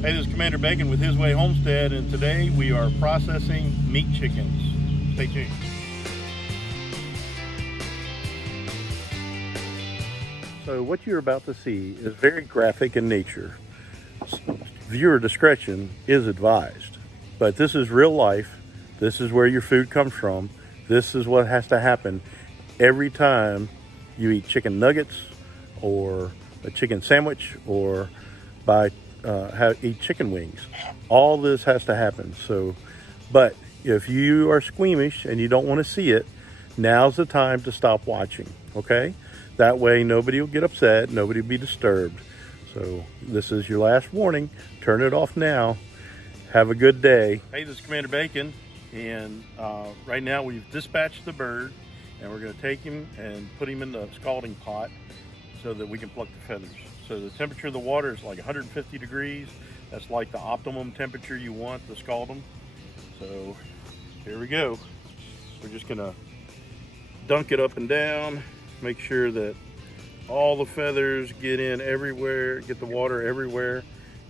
Hey, this is Commander Bacon with His Way Homestead, and today we are processing meat chickens. Stay tuned. So what you're about to see is very graphic in nature. Viewer discretion is advised, but this is real life. This is where your food comes from. This is what has to happen every time you eat chicken nuggets or a chicken sandwich or eat chicken wings. All this has to happen. So, but if you are squeamish and you don't want to see it, now's the time to stop watching, okay? That way nobody will get upset, nobody will be disturbed. So this is your last warning. Turn it off now. Have a good day. Hey, this is Commander Bacon, and right now we've dispatched the bird, and we're going to take him and put him in the scalding pot so that we can pluck the feathers. So the temperature of the water is like 150 degrees. That's like the optimum temperature you want to scald them. So here we go. We're just gonna dunk it up and down, make sure that all the feathers get in everywhere, get the water everywhere,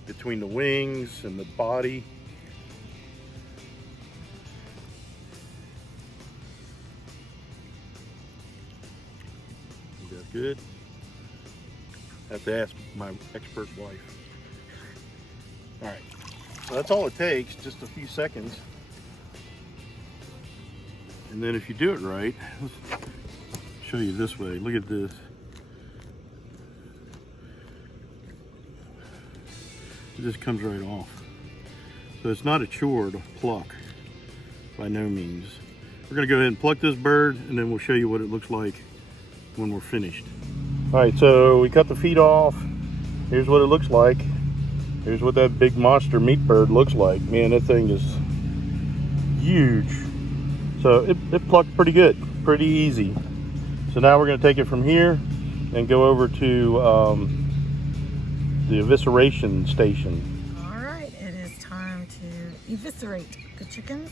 between the wings and the body. Is that good? I have to ask my expert wife. All right, so that's all it takes, just a few seconds. And then if you do it right, let's show you this way. Look at this. It just comes right off. So it's not a chore to pluck, by no means. We're gonna go ahead and pluck this bird, and then we'll show you what it looks like when we're finished. All right, so we cut the feet off. Here's what it looks like. Here's what that big monster meat bird looks like. Man, that thing is huge. So it plucked pretty good, pretty easy. So now we're gonna take it from here and go over to the evisceration station. All right, it is time to eviscerate the chickens.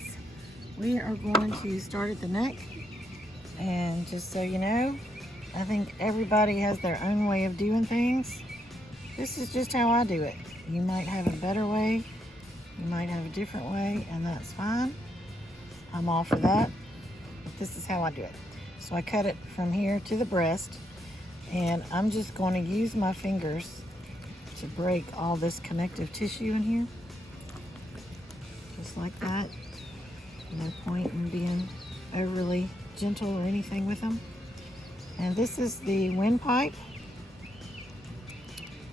We are going to start at the neck, and just so you know, I think everybody has their own way of doing things. This is just how I do it. You might have a better way, you might have a different way, and that's fine. I'm all for that, but this is how I do it. So I cut it from here to the breast, and I'm just going to use my fingers to break all this connective tissue in here. Just like that. No point in being overly gentle or anything with them. And this is the windpipe,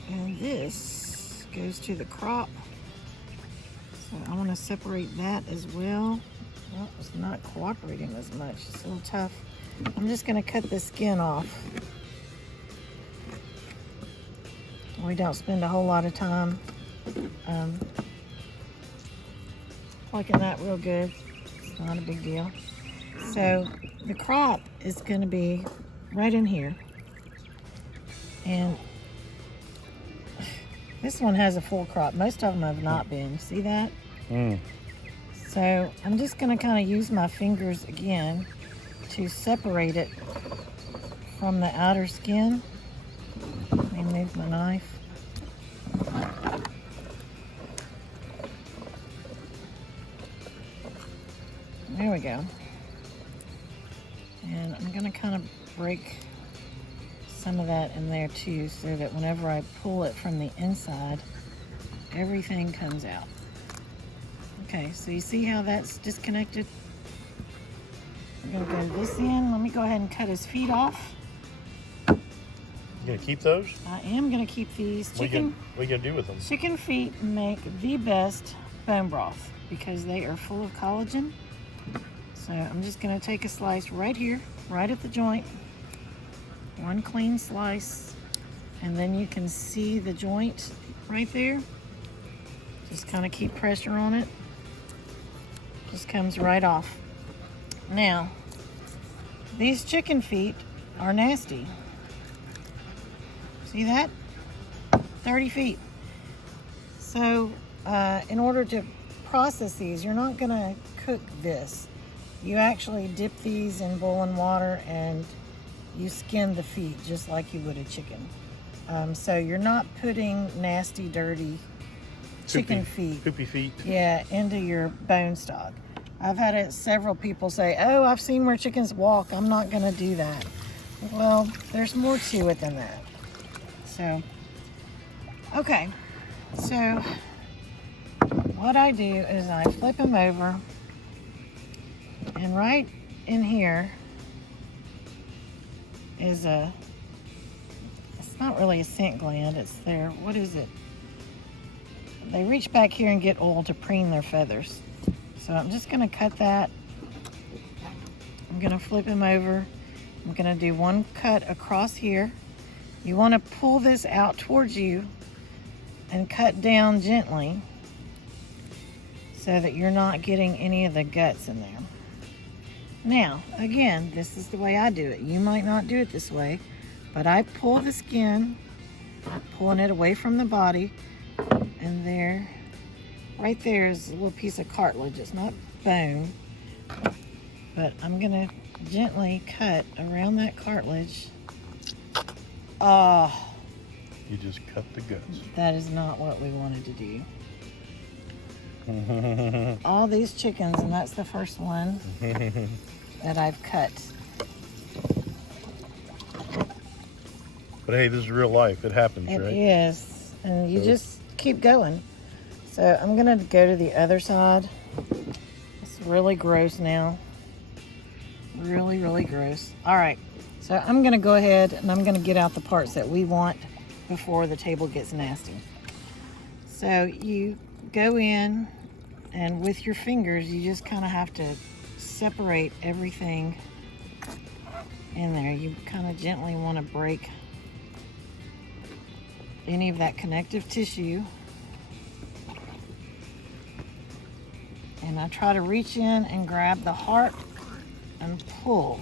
and this goes to the crop. So I want to separate that as well. Well, it's not cooperating as much. It's a little tough. I'm just going to cut the skin off. We don't spend a whole lot of time plucking that real good. It's not a big deal. So the crop is going to be right in here, and this one has a full crop. Most of them have not been. See that? So I'm just going to kind of use my fingers again to separate it from the outer skin. Let me move my knife. There we go. And I'm going to kind of break some of that in there too, so that whenever I pull it from the inside, everything comes out. Okay, so you see how that's disconnected? I'm going to go this end. Let me go ahead and cut his feet off. You gonna keep those? I am going to keep these. What are you gonna do with them? Chicken feet make the best bone broth because they are full of collagen. So I'm just going to take a slice right here, right at the joint. One clean slice, and then you can see the joint right there. Just kind of keep pressure on it. Just comes right off. Now, these chicken feet are nasty. See that? 30 feet. So in order to process these, you're not gonna cook this. You actually dip these in boiling water and you skin the feet just like you would a chicken. So you're not putting nasty, dirty chicken feet. Poopy feet. Yeah, into your bone stock. I've had it several people say, oh, I've seen where chickens walk. I'm not going to do that. Well, there's more to it than that. So, okay. So, what I do is I flip them over. And right in here is it's not really a scent gland, it's their, what is it? They reach back here and get oil to preen their feathers. So I'm just gonna cut that. I'm gonna flip him over. I'm gonna do one cut across here. You wanna pull this out towards you and cut down gently so that you're not getting any of the guts in there. Now, again, this is the way I do it. You might not do it this way, but I pull the skin, I'm pulling it away from the body, and there, right there is a little piece of cartilage. It's not bone, but I'm gonna gently cut around that cartilage. Oh, You just cut the guts. that is not what we wanted to do. All these chickens, and that's the first one that I've cut. But hey, this is real life. It happens, It right? is, and you So- just keep going. So I'm gonna go to the other side. It's really gross now. Really, really gross. All right, so I'm gonna go ahead and I'm gonna get out the parts that we want before the table gets nasty. So you go in, and with your fingers, you just kind of have to separate everything in there. You kind of gently want to break any of that connective tissue. And I try to reach in and grab the heart and pull.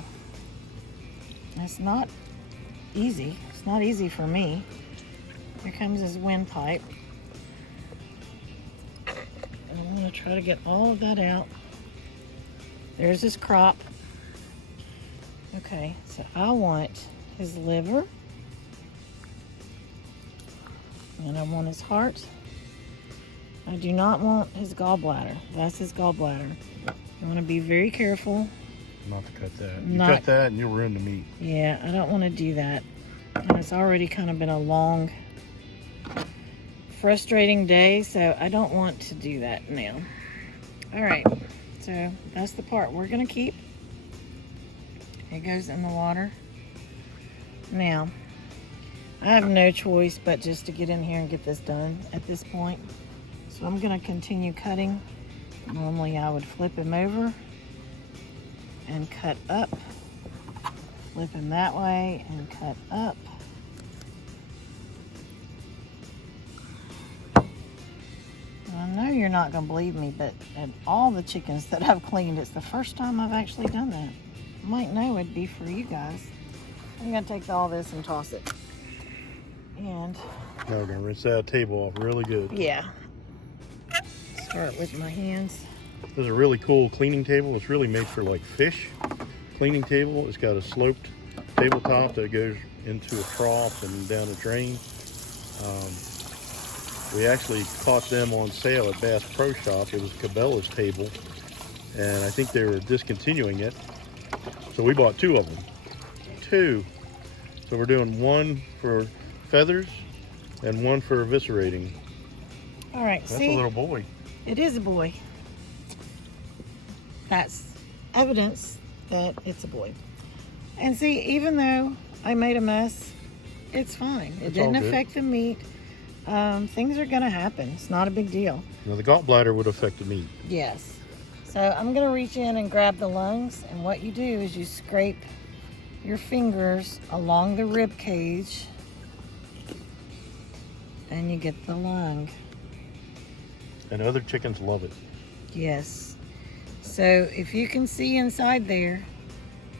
It's not easy. It's not easy for me. Here comes his windpipe. I'm going to try to get all of that out. There's his crop. Okay, so I want his liver. And I want his heart. I do not want his gallbladder. That's his gallbladder. You want to be very careful. Not to cut that. You Not- cut that and you'll ruin the meat. Yeah, I don't want to do that. And it's already kind of been a long, frustrating day, so I don't want to do that now. All right, so that's the part we're going to keep. It goes in the water. Now, I have no choice but just to get in here and get this done at this point. So I'm going to continue cutting. Normally I would flip him over and cut up. Flip him that way and cut up. I know you're not going to believe me, but at all the chickens that I've cleaned, it's the first time I've actually done that. I might know it'd be for you guys. I'm going to take all this and toss it. And Now we're going to rinse that table off really good. yeah, start with my hands. This is a really cool cleaning table. It's really made for like fish cleaning table. It's got a sloped tabletop that goes into a trough and down a drain. We actually caught them on sale at Bass Pro Shop. It was Cabela's table, and I think they were discontinuing it. So we bought two of them. Two. So we're doing one for feathers and one for eviscerating. All right, That's see, a little boy. it is a boy. That's evidence that it's a boy. And see, even though I made a mess, it's fine. It It's all didn't good. affect the meat. Things are gonna happen. It's not a big deal. Now the gallbladder would affect the meat. Yes. So I'm gonna reach in and grab the lungs, and what you do is you scrape your fingers along the rib cage and you get the lung. And other chickens love it. Yes. So if you can see inside there,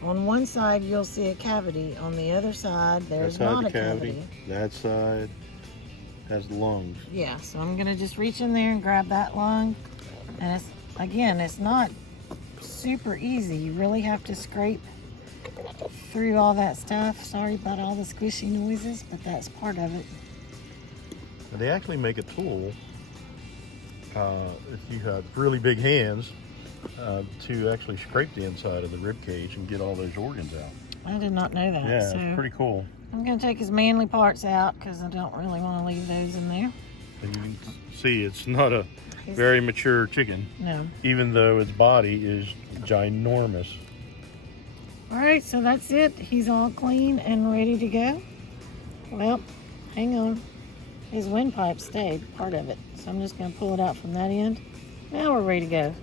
on one side you'll see a cavity. On the other side, there's That side not the a cavity. That side has the lungs. Yeah, so I'm gonna just reach in there and grab that lung. And it's, again, it's not super easy. You really have to scrape through all that stuff. Sorry about all the squishy noises, but that's part of it. They actually make a tool if you have really big hands, to actually scrape the inside of the rib cage and get all those organs out. I did not know that. Yeah, so it's pretty cool. I'm going to take his manly parts out because I don't really want to leave those in there. And you can see it's not a very mature chicken. No. Even though its body is ginormous. All right, so that's it. He's all clean and ready to go. Well, hang on. His windpipe stayed, part of it. So I'm just going to pull it out from that end. Now we're ready to go.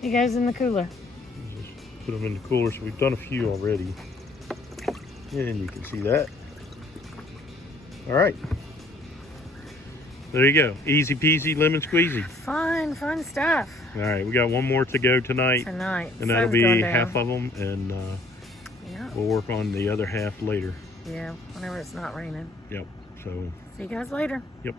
He goes in the cooler. Just put them in the cooler. So we've done a few already. And you can see that. All right. There you go. Easy peasy, lemon squeezy. Fun stuff. All right, we got one more to go tonight. And that'll be half of them. And yeah, we'll work on the other half later. Yeah, whenever it's not raining. Yep. So see you guys later. Yep.